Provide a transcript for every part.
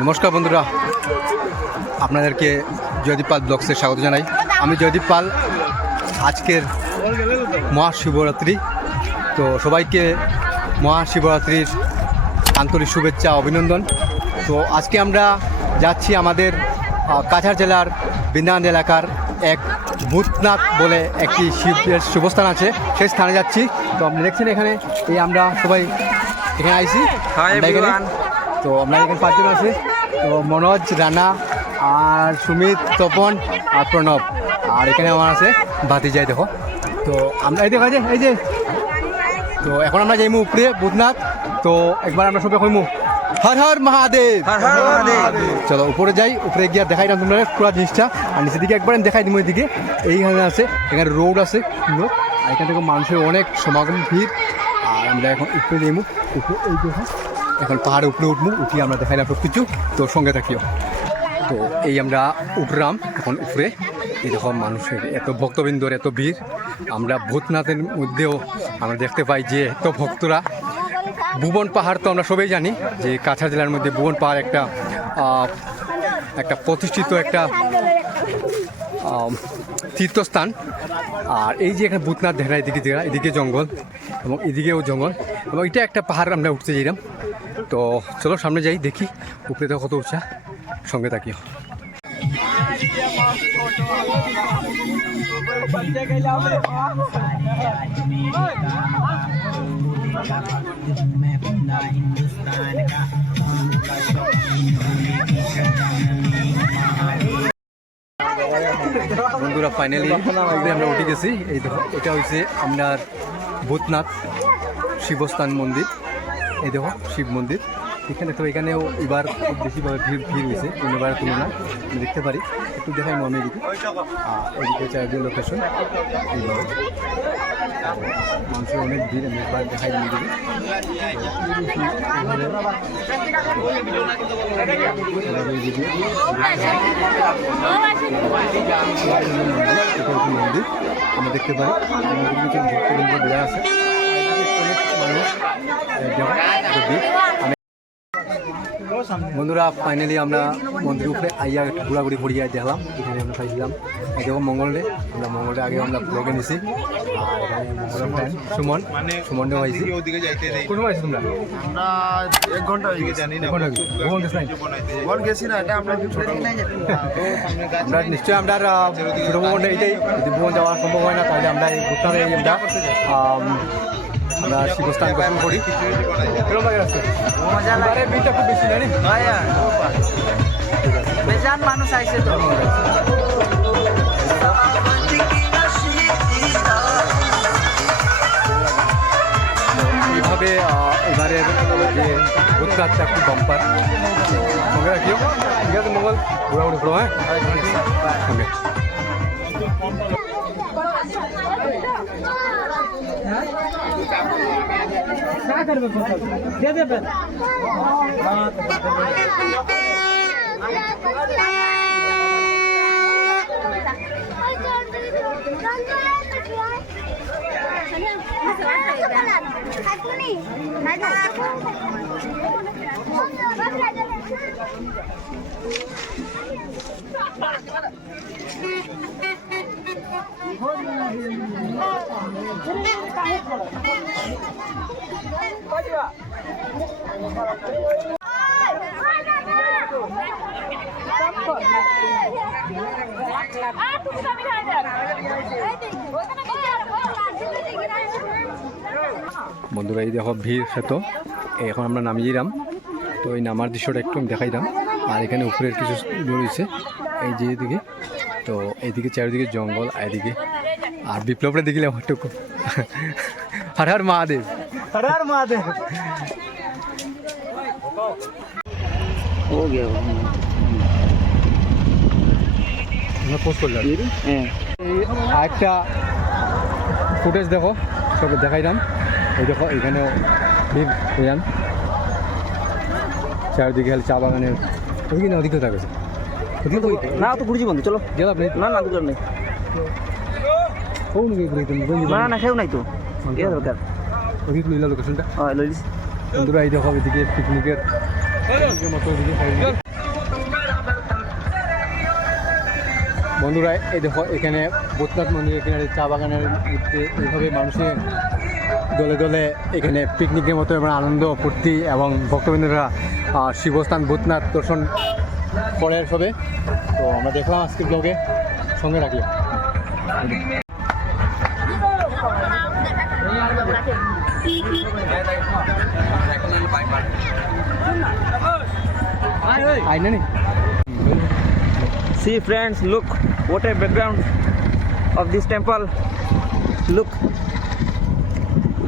নমস্কার বন্ধুরা, আপনাদেরকে জয়দীপ পাল ব্লগসে স্বাগত জানাই। আমি জয়দীপ পাল। আজকের মহাশিবরাত্রি, তো সবাইকে মহাশিবরাত্রির আন্তরিক শুভেচ্ছা অভিনন্দন। তো আজকে আমরা যাচ্ছি আমাদের কাছাড় জেলার বৃন্দাবন এলাকার এক ভূতনাথ বলে একটি শিবের শুভস্থান আছে, সেই স্থানে যাচ্ছি। তো আপনি দেখছেন এখানে এই আমরা সবাই এখানে আইছি। তো আমরা এখানে 5 জন আছি। তো মনোজ, রানা আর সুমিত, তপন আর প্রণব, আর এখানে আমার আছে ভাতিজাই। দেখো, তো আমরা এই দেখো এই যে তো এখন আমরা যাইমু উপরে ভূতনাথ। তো একবার আমরা সবাই কইমু হর হর মহাদেব, হর হর মহাদেব। চলো উপরে যাই, উপরে গিয়ে দেখাই না তোমরা পুরো জিনিসটা। আর নিচের দিকে একবার দেখাই দিব, ওইদিকে এইখানে আছে, এখানে রোড আছে সুন্দর। আর এখান থেকে মানুষের অনেক সমাগম, ভিড়। আর আমরা এখন উপরে যাইমু, উপরে এই দেখো এখন পাহাড়ে উপরে উঠবো, উঠি আমরা দেখাইলাম সব কিছু। তো সঙ্গে থাকিও। তো এই আমরা উঠলাম এখন উপরে। এই দেখো মানুষের এত ভক্তবৃন্দর এত ভিড়। আমরা ভূতনাথের মধ্যেও আমরা দেখতে পাই যে এত ভক্তরা। ভুবন পাহাড় তো আমরা সবাই জানি যে কাছাড় জেলার মধ্যে ভুবন পাহাড় একটা প্রতিষ্ঠিত একটা তীর্থস্থান। আর এই যে এখানে ভূতনাথ দেখা, এদিকে জঙ্গল এবং এদিকেও জঙ্গল, এবং এটা একটা পাহাড় আমরা উঠতে যাইলাম। তো চলো সামনে যাই, দেখি উপরে তো কত উঁচা। সঙ্গে থাকিও। বন্ধুরা ফাইনালি আমরা উঠে গেছি। এই দেখো এটা হচ্ছে আপনার ভূতনাথ শিবস্থান মন্দির। এই দেখো শিব মন্দির এখানে। তো এখানেও এবার খুব বেশিভাবে ভিড় হয়েছে অন্যবার তুলনায় আমি দেখতে পারি। একটু দেখাই আমি এদিকে, এদিকে চারিদিকে লোকেশন এইভাবে মানুষের অনেক ভিড়। আমি একবার দেখাই দিই এদিকে। মন্দির আমরা দেখতে পারি, ভক্তবৃন্দ দেওয়া আছে। বন্ধুরা ফাইনালি আমরা মন্দিরের উপরে আইয়া একটু ঘোরাঘুরি করিয়া দেখলাম। এখানে আমরা খাইছিলাম দেখো মঙ্গলডে। আমরা মঙ্গলডে আগে আমরা ব্লগে নিছি। আর এখানে মঙ্গলের ফ্যান সুমনও পাইছি। কোথাও পাইছি তোমরা? আমরা 1 ঘন্টা হয়ে গেছে, জানি না গেছি না। এটা আমরা নিশ্চয়ই আমরা ছোটো ভবনটা এইটাই, যদি ভবন যাওয়া সম্ভব হয় না তাহলে আমরা এই ভূতনাথে আমরা শিবস্থান গ্রহণ করি। ভিড়টা খুব বেশি জানি, বেজান মানুষ আইছে তো। এইভাবে এবারের যে ভূতনাথটা খুব বাম্পার। সঙ্গে রাখিও, ঠিক আছে? মোবাইল ঘোরাঘুরি করো, হ্যাঁ সঙ্গে। বন্ধুরা এই দেখো ভিড় সেতো। এখন আমরা নামিয়েছিলাম, তো এই নামার দৃশ্যটা একটু আমি দেখাইলাম। আর এখানে উপরের কিছু রয়েছে এই যে এদিকে। তো এইদিকে চারিদিকে জঙ্গল, এদিকে আর বিপ্লবটা দেখিলে আমারটুকু হর হর মহাদেব, हर हर महादेव हो गया। পোস্ট করলাম একটা ফুটেজ দেখো, সব দেখাইলাম। এই দেখো এখানেও ভিড় যান, চারিদিকে খালি চা বাগানের ওইখানে অধিকতা গেছে। না তো ঘুরছি বন্ধু, চলো গেলাম না না দুজন নেই, না না কেউ নাই তো দরকার ওদিকে লইলা লোকেশনটা। হ্যাঁ লইলিস। বন্ধুরা এই দেখো এদিকে পিকনিকের বন্ধুরা এই দেখো এখানে ভূতনাথ মন্দিরের কিনারে চা বাগানের মধ্যে এইভাবে মানুষের দলে দলে এখানে পিকনিকের মতো এবং আনন্দ ফুর্তি এবং ভক্তবৃন্দরা শিবস্থান ভূতনাথ দর্শন করে সবে। তো আমরা দেখলাম আজকের ব্লগে, সঙ্গে রাখলাম। আইনা See friends, look what a background of this temple. Look,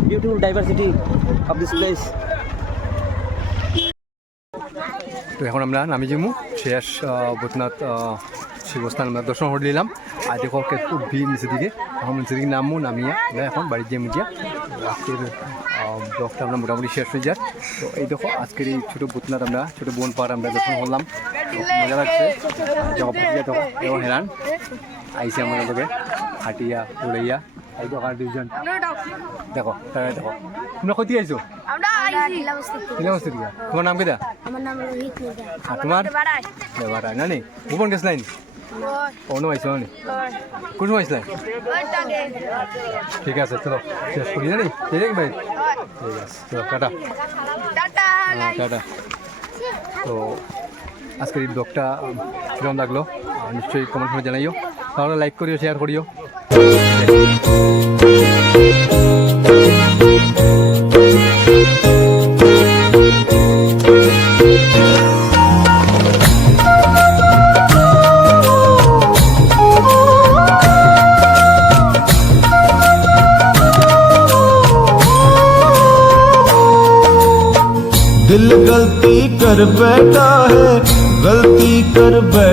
beautiful diversity of this place. তো এখন আমরা নামি যাবো শেষ ভূতনাথ শিবস্থান আমরা দর্শন করে নিলাম। আর দেখো খুব ভিড় নিচের দিকে, এখন নিচের দিকে নামবো, নামিয়ে আমরা এখন বাড়ি যাবো গিয়া। আজকের ব্লগটা আমরা মোটামুটি শেষ হয়ে যায়। তো এই দেখো আজকের এই ছোটো ভূতনাথ আমরা ছোটো বোন পাড় আমরা দর্শন করলাম, মজা লাগছে। দেখো এও হেরান আইসে আমাদের লোকে হাটিয়া উড়াইয়া, এই দেখো আর দুজন দেখো তারা দেখো। তোমরা কোথায় আইছো? ইলামস্তি থেকে। তোমার নাম কেটা? আমার নাম রোহিত মির্জা। আর তোমার? বারাই না নি গোপন গেছিলেন অন্য আইসো নি কোন সময় আইসলেন? ঠিক আছে চলো শেষ করি না নি ভাই। ঠিক আছে চলো টাটা টাটা। তো আজকের এই ব্লগটা কিরকম লাগলো নিশ্চয়ই কমেন্ট করে জানাইও, তাহলে লাইক করিও, শেয়ার করিও। दिल गलती कर बैठा है, गलती कर बैठा।